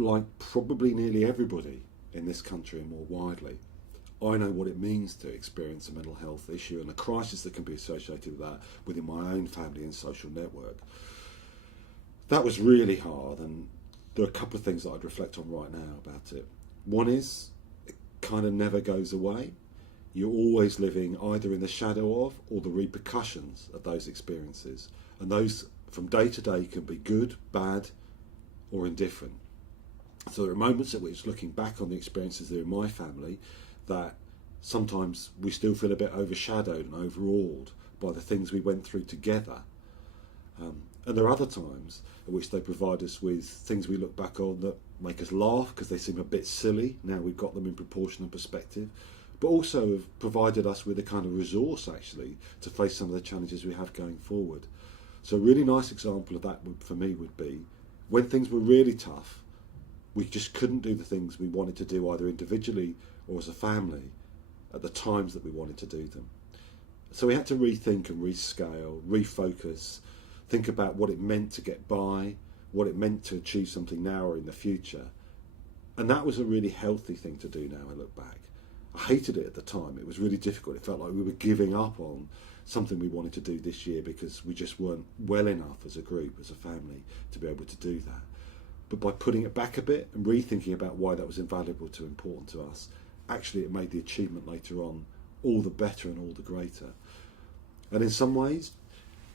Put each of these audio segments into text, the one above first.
like probably nearly everybody in this country and more widely, I know what it means to experience a mental health issue and the crisis that can be associated with that within my own family and social network. That was really hard, and there are a couple of things that I'd reflect on right now about it. One is, it kind of never goes away. You're always living either in the shadow of or the repercussions of those experiences. And those from day to day can be good, bad, or indifferent. So there are moments at which, looking back on the experiences that are in my family, that sometimes we still feel a bit overshadowed and overawed by the things we went through together. And there are other times at which they provide us with things we look back on that make us laugh because they seem a bit silly. Now we've got them in proportion and perspective, but also have provided us with a kind of resource actually to face some of the challenges we have going forward. So a really nice example of that for me would be when things were really tough, we just couldn't do the things we wanted to do either individually or as a family at the times that we wanted to do them. So we had to rethink and rescale, refocus, think about what it meant to get by, what it meant to achieve something now or in the future. And that was a really healthy thing to do now I look back. I hated it at the time. It was really difficult. It felt like we were giving up on something we wanted to do this year because we just weren't well enough as a group, as a family, to be able to do that. But by putting it back a bit and rethinking about why that was invaluable to important to us, actually it made the achievement later on all the better and all the greater. And in some ways,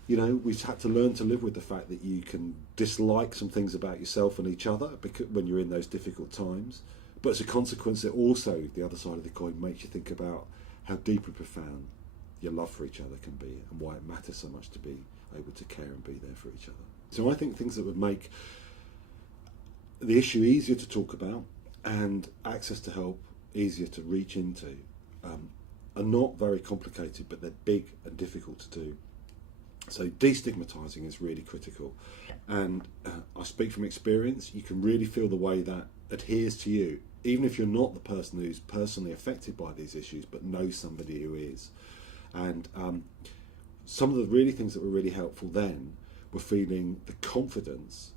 you know, we've had to learn to live with the fact that you can dislike some things about yourself and each other because when you're in those difficult times. But as a consequence, it also, the other side of the coin, makes you think about how deep and profound your love for each other can be and why it matters so much to be able to care and be there for each other. So I think things that would make the issue easier to talk about and access to help easier to reach into are not very complicated, but they're big and difficult to do. So destigmatising is really critical, and I speak from experience. You can really feel the way that adheres to you, even if you're not the person who's personally affected by these issues, but knows somebody who is. And some of the really things that were really helpful then were feeling the confidence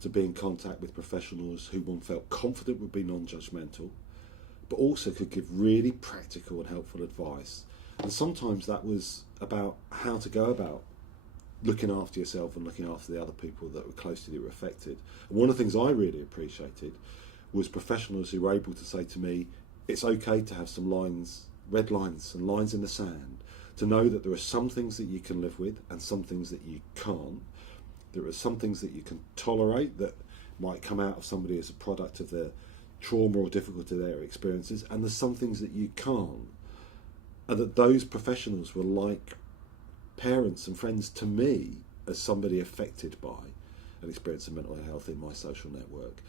to be in contact with professionals who one felt confident would be non-judgmental, but also could give really practical and helpful advice. And sometimes that was about how to go about looking after yourself and looking after the other people that were close to you that were affected. And one of the things I really appreciated was professionals who were able to say to me, it's okay to have some lines, red lines and lines in the sand, to know that there are some things that you can live with and some things that you can't. There are some things that you can tolerate that might come out of somebody as a product of their trauma or difficulty of their experiences, and there's some things that you can't. And that those professionals were like parents and friends to me as somebody affected by an experience of mental health in my social network.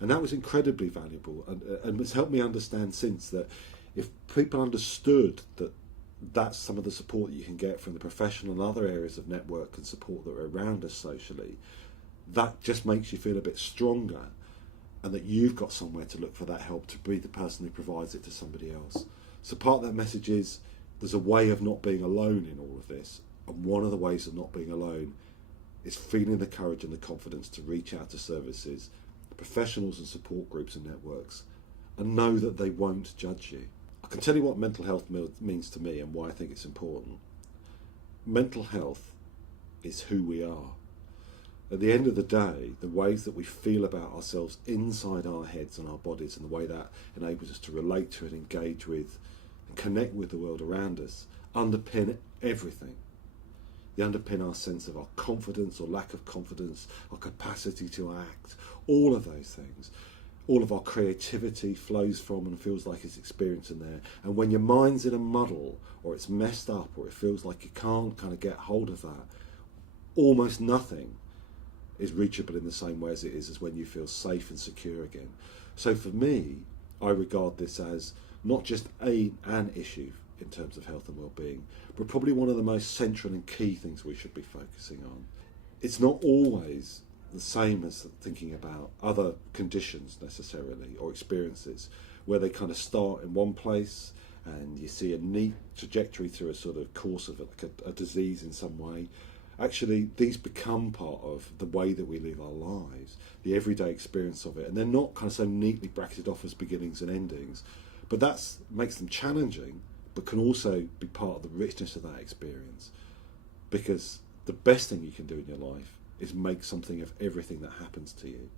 And that was incredibly valuable, and it's helped me understand since that if people understood that that's some of the support that you can get from the professional and other areas of network and support that are around us socially, that just makes you feel a bit stronger, and that you've got somewhere to look for that help to be the person who provides it to somebody else. So part of that message is there's a way of not being alone in all of this, and one of the ways of not being alone is feeling the courage and the confidence to reach out to services, professionals and support groups and networks, and know that they won't judge you. I can tell you what mental health means to me and why I think it's important. Mental health is who we are. At the end of the day, the ways that we feel about ourselves inside our heads and our bodies, and the way that enables us to relate to and engage with and connect with the world around us, underpin everything. They underpin our sense of our confidence or lack of confidence, our capacity to act, all of those things. All of our creativity flows from and feels like it's experienced in there. And when your mind's in a muddle, or it's messed up, or it feels like you can't kind of get hold of that, almost nothing is reachable in the same way as it is as when you feel safe and secure again. So for me, I regard this as not just an issue in terms of health and well-being, but probably one of the most central and key things we should be focusing on. It's not always the same as thinking about other conditions necessarily, or experiences, where they kind of start in one place and you see a neat trajectory through a sort of course of a disease in some way, actually these become part of the way that we live our lives, the everyday experience of it, and they're not kind of so neatly bracketed off as beginnings and endings, but that's makes them challenging, but can also be part of the richness of that experience. Because the best thing you can do in your life is make something of everything that happens to you.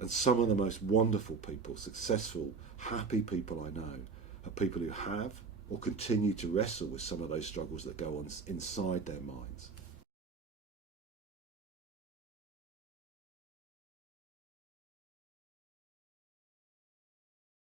And some of the most wonderful people, successful, happy people I know, are people who have or continue to wrestle with some of those struggles that go on inside their minds.